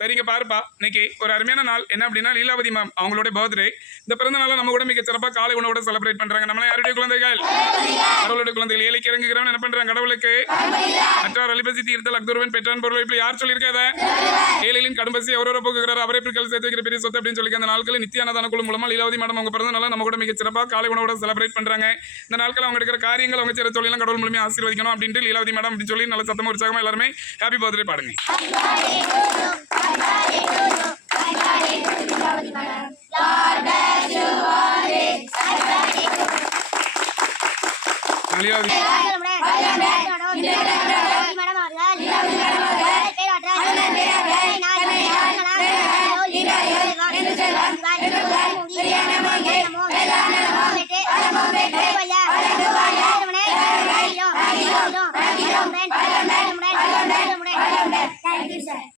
சரிங்க பாருப்பா, இன்னைக்கு ஒரு அருமையான நாள். என்ன அப்படின்னா லீலாவதி மேம் அவங்களோட பர்த்டே. இந்த பிறந்த நாளை நம்ம கூட மிக சிறப்பா காலை உணவோட செலிப்ரேட் பண்றாங்க. நம்மள யாருடைய குழந்தைகள்? கடவுளுடைய குழந்தைகள். ஏழைக்கு இறங்குகிறவன் என்ன பண்றாங்க? கடவுளுக்கு மற்றார் அலிபசி தீர்த்தல் அக்துருவன் பெற்றான் பொருள். இப்படி யார் சொல்லியிருக்காத? ஏழைகளின் கடும்பசி அவரோட போக்குகிறார், அவரை பிற்கால சேர்த்து வைக்கிற பெரிய சொத்து அப்படின்னு சொல்லி அந்த நாட்களில் நித்திய அன்னதான குழு மூலமா லீலாவதி மேடம் அவங்க பிறந்த நாளை நம்ம கூட மிக சிறப்பா காலை உணவோட செலிப்ரேட் பண்றாங்க. இந்த நாட்கள் அவங்க எடுக்கிற காரியங்கள் அவங்க செய்யற தொழிலாம் கடவுள் மூலமா ஆசீர்வதிக்கணும் அப்படின்ட்டு லீலாவதி மேடம் அப்படின்னு சொல்லி நல்ல சத்தமா உற்சாகமா எல்லாருமே ஹாப்பி பர்த்டே பாடுங்க.